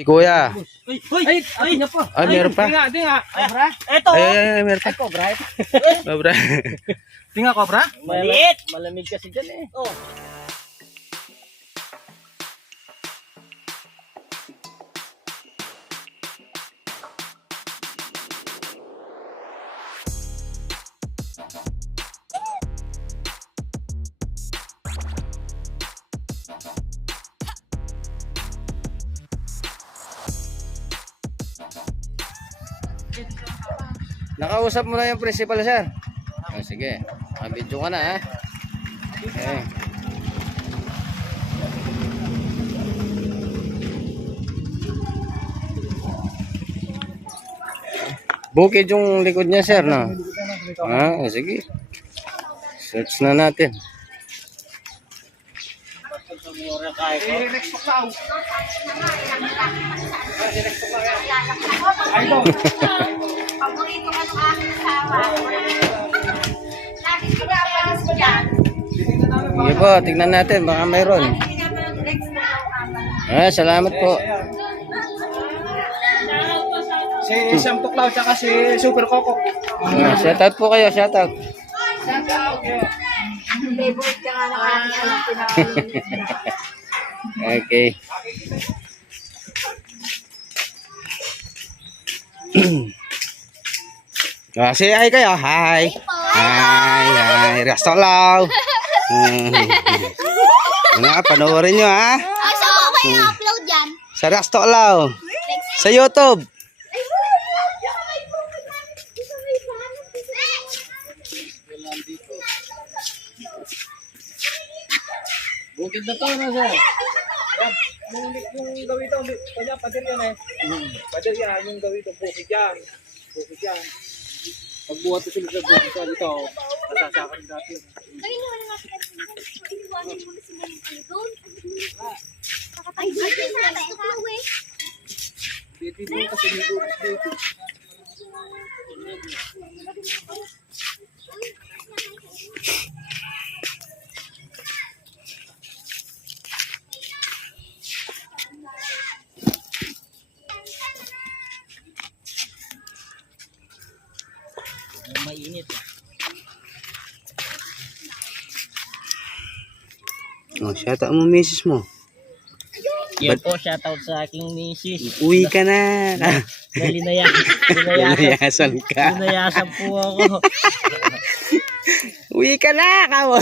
Si Kuya. Ay, na po. Ay, meron pa. Tinga. Cobra? Ito. Ay, meron pa. Cobra. Cobra. Tinga, cobra? Maliit. Malamig kasi dyan eh. Oh. Nakausap mo na yung principal, sir. Oh, sige. Nakabidyo ka na, ha? Okay. Bukid yung likod niya, sir, no? Ah, sige. Search na natin. Paborito ka ng aking asawa. Lagi pinapalas ko dyan. Sige po, tignan natin. Baka mayroon. Ah, salamat po. Si Sam Tuklaw tsaka si Super Coco. Ah, shoutout po kayo, shoutout. Favorite ka nga ng aking anak pinapalinis. Okay. Ah, say hi kayo. Hi. Hi. Rastolaw. Panoorin nyo, ha? Saan mo ba yung upload yan? Sa Rastolaw. Sa YouTube. Bukid na to, no, sir? Yung gawin ito, kanya, pader yan eh. Pader yan, yung gawin ito, bukid yan. Bukid yan. Pagbuhat ito sila sa bukid yan, ito, nasasakan dati. Ay, no, wala nga iwanin mo na si Mami doon. Ay, dito na tuklaw eh. Dito mo kasi dito. Mainit. Oh, shoutout mo, misis mo. Yan po, shoutout sa aking misis. Uwi ka na. Linayasan ka. Linayasan po ako. Uwi ka na, kamo.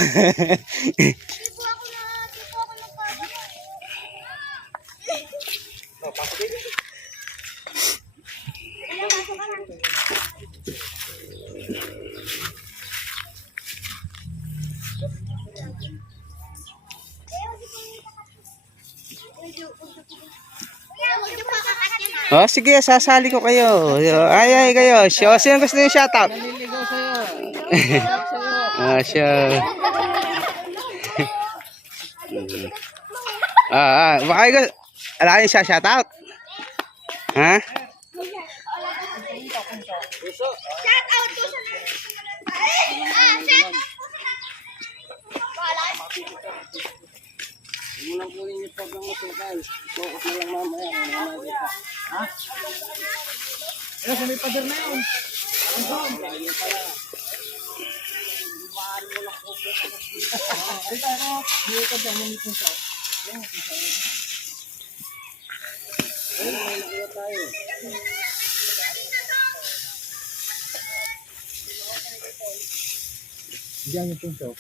Oh, sige, sasali ko kayo. Ay, kayo. Sino gusto niyo shoutout? Naliligaw sa'yo. Ah, siya. Baka kayo, ala niyo siya shoutout? Ha? Shout out to sa Mulang kunin niyo pag ang masukal. Focus na lang mamaya. Ha? Ano, sa may pader na yun. Ano pala? Maaari mo lang po. Ay, tayo. Hindi ka dyan. Hindi ko sa. Ay, may nakuha tayo. Diyan yung punso.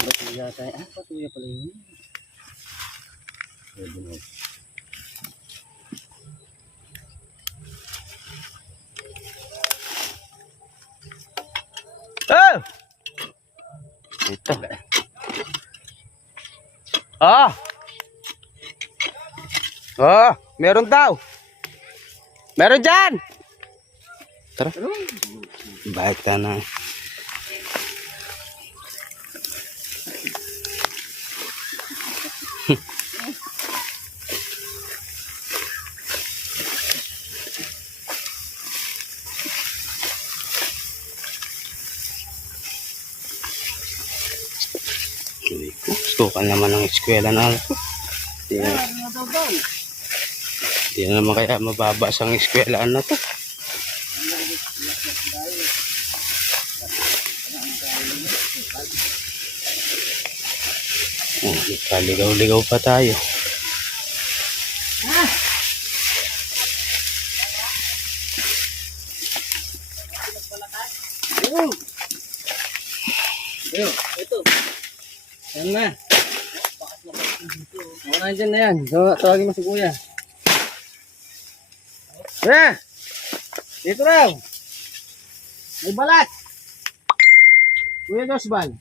Patuya tayo. Ah, patuya pala yun. Oh! Ito. Ah! Oh, meron daw. Meron dyan. Tara. Baik ka na. Gusto ka naman ng eskwela na ako. Di na naman kaya mababa sa eskwelaan na to. Kaligaw-ligaw pa tayo. Ayun, ito. Yan na. Nandyan na yan. So, tawagin mo si kuya. Kuya! Dito raw. May balat. Kuya Josban.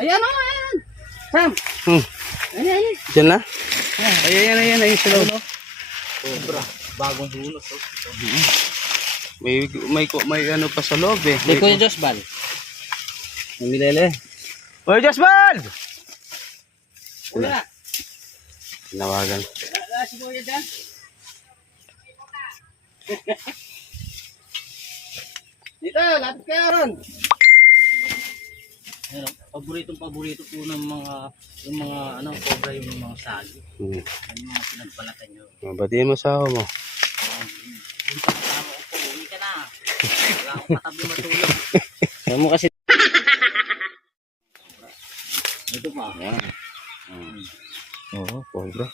Ayan o, ayan. Sam. Ayan. Diyan na? Ayan. Ayun sa loob. Bagong bunot. May ano pa sa loob eh. May Kuya Josban. Milele. Kuya Josban! Kuya. Tinawagan. Wala si Kuya dyan. Dito, lapit kayo ron. Paborito po ng mga cobra yung mga sagi. Yung mga pinagbalatan nyo. Batiin mo sa ako mo. Yung kasama ko po, uwi ka na. Wala akong katabi matulog. Sabi mo kasi. Ito pa. Yan. Oo, cobra.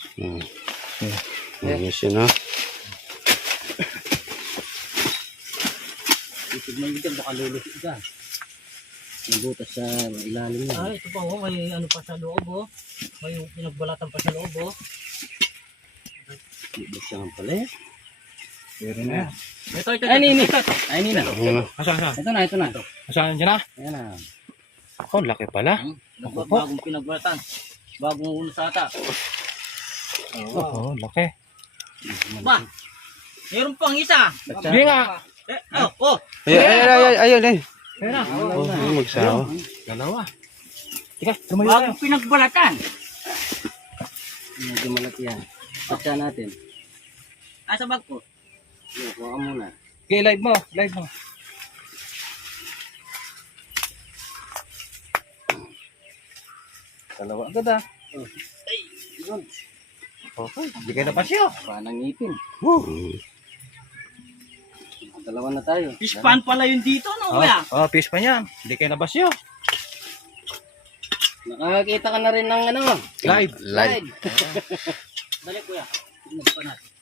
Yes, yun ha. Titignan nyo dyan, baka lulusot ka. Nabutas sa ilalim na. Ito pa may ano pa sa loob May pinagbalatan pa sa loob Buksan ang pala eh. Pero na. Ito. Ay, nini. Ito na. Asan dyan na? Ayan na. Ako, laki pala. Bagong pinagbalatan. Bagong uno sa ata. Oo, laki. Ba? Meron pang isa. Hindi nga. Ayun. Ayun Magsawa. Dalawa. Tika, lumayo tayo. Bagong pinagbalatan. Medyo malaki yan. Paksa natin. Asa bag ko? Kuha ka muna. Okay, live mo. Dalawa agad Okay, hindi kayo napasyo. Panang ngipin. Dalawa na tayo. Pispan pala yun dito, no, kuya? Fish pa niyan. Hindi kayo nabasyo. Nakakita ka na rin ng ano? Live. Dali, kuya. Tignan pa natin.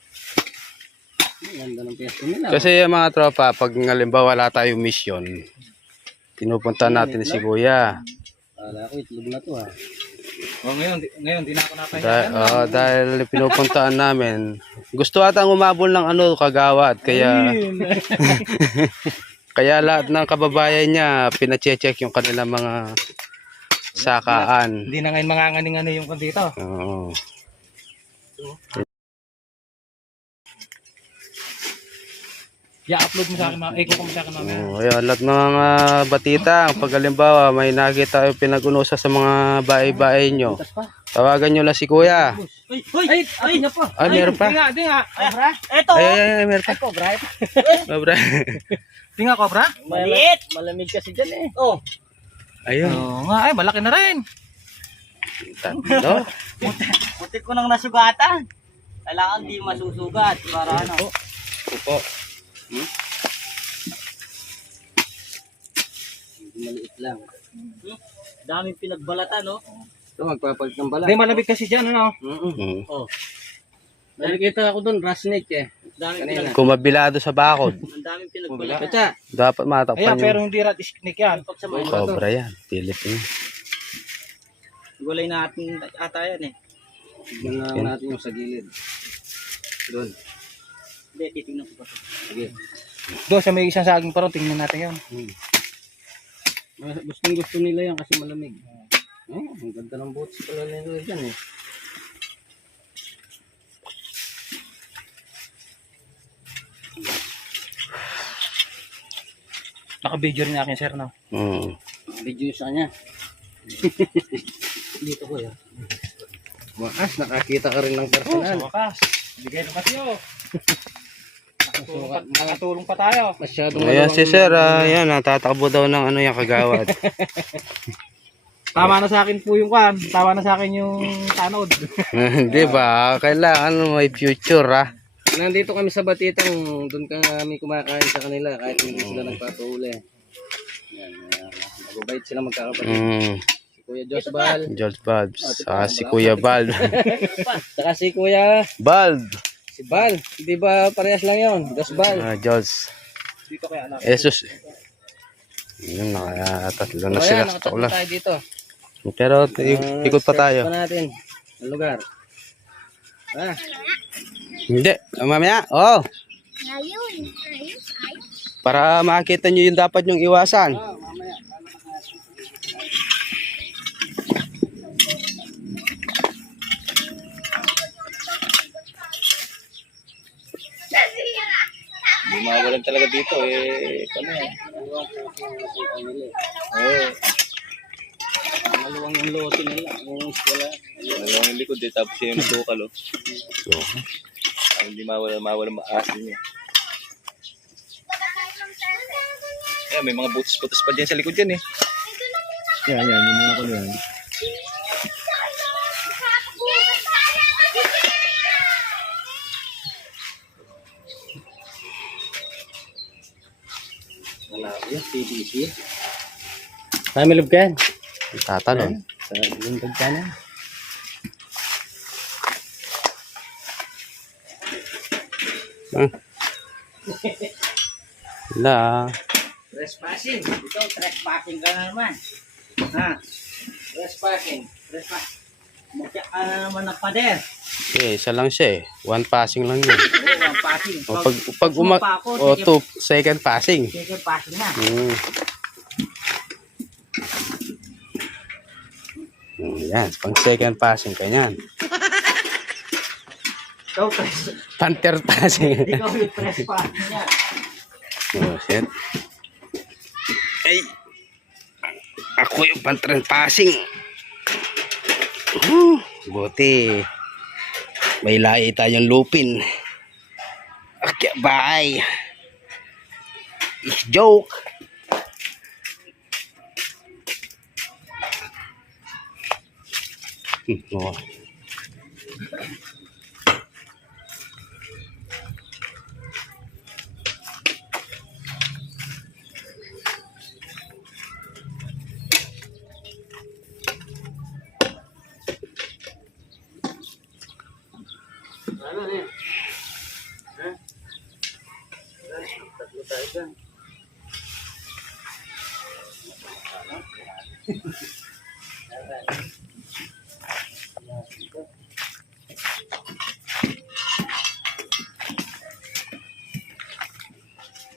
Ang ganda ng pesto nila. Kasi mga tropa, pag halimbawa wala tayong mission, pinupunta natin si Kuya. Kala ko itlog na to ha. Ngayon di na ako napahinga. Dahil pinupuntaan namin. Gusto atang umabol ng kagawad. Kaya kaya lahat ng kababayan niya pinachecheck yung kanilang mga sakaan. Hindi na ngayon manganganing-ano yung dito. Oo. I-upload mo sa akin, i-comment mo sa akin mamaya. Ayun, lahat ng mga batita, pag halimbawa may nakita yung pinag-unusa sa mga bahay-bahay nyo, tawagan nyo lang si Kuya. Ay, na po. Ay, meron pa. Di nga. Eto. Ay, meron pa. Cobra. Cobra. Di nga, Cobra? Maliit. Malamig kasi dyan eh. Oh. Ayun. Oo nga, malaki na rin. Tatlo. Putik ko nang nasugatan. Kailangan di masusugat para ano. Upo. Maliit lang. Daming pinagbalatan, no? Ito magpapalit ng balat. Hindi, malamig kasi dyan, ano? Oh. Nakikita ako doon, rasnik eh. Daming Kumabilado sa bakod. Ang daming pinagbalatan. Kacha, Dapat Ayan, matakpan pero yung hindi rat snake yan. Pag sa mga cobra yan. Philippine. gulay natin ata yan eh. tignan na natin yung sa gilid. Doon. Hindi, titignan ko pa. Sige. Doon sa may isang saging parang tingnan natin yun. Gustong gusto nila yan kasi malamig. Ang ganda ng boats pala nila dyan eh. Naka-video rin akin, sir, no? Video sa kanya. Dito ko yan. Wakas, nakakita ka rin ng personal. Sa wakas. Bigay na kasi, oh. Nakatulong pa tayo. Masyadong Ayan si sir, ayan, tatakbo daw ng ano yung kagawad. Tama na sa akin po yung kwan. Tama na sa akin yung tanod. Di ba? Kailangan may future Nandito kami sa Batitang, doon kami kumakain sa kanila kahit hindi sila nagpapahuli. Yan, mababait sila magkakapatid. Si Kuya Josbal, George Balbs. Si Kuya Bald. saka si Kuya Bald. si Bal. Di ba parehas lang yun? Josbal. George. Dito kaya anak. Jesus. Yun, nakatatlo na Ayan, sila sa nakatatlo tukla. tayo dito. Pero ikot pa Search tayo. pa natin ang lugar. Hindi, mamaya. Oh, Ayun. para makita nyo yung dapat yung iwasan. Hindi mawawalan talaga dito eh. Ano eh. Maluwang yung lote nila. Yung wala. Dalawang yung likod eh. Tapos yung nagdukal oh. So, Hindi mawawalan maasin niya. Eh, may mga butos-butos pa dyan sa likod yan eh. Yan, yung mga kulo yan. Wala ko yun. PDC. Family of Ken. tatanong. Sa lingkod ka na. Wala. Trespassing. Ito, trespassing ka na naman. Ha? Trespassing. Trespassing. Mukha ka na naman ng pader. Isa lang siya eh. One passing lang yun. Oo, ang passing. O, pag two second passing. Sige, passing na. Yan, pang second passing ka yan. Ikaw, Panther passing. ikaw yung trespassing niya. Oh, shit. Ay! Ako yung panther passing. Buti. May lahi tayong lupin. Okay, bye. Joke. Oh. Ano na yan? Ha? Tatlo tayo dyan.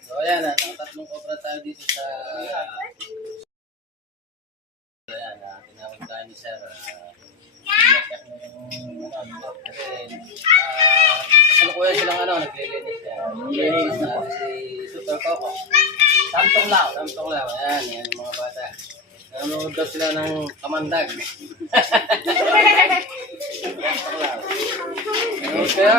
So ayan, tatlong cobra tayo dito sa ayan, tinawag tayo ni Sir. Kasi kasalukuyan silang naglilinis. Naglilinis na si Super Coco. Tamtong lao. Ayan, yan yung mga bata. Nanonood daw sila ng kamandag. Tamtong lao. Nanonood kaya?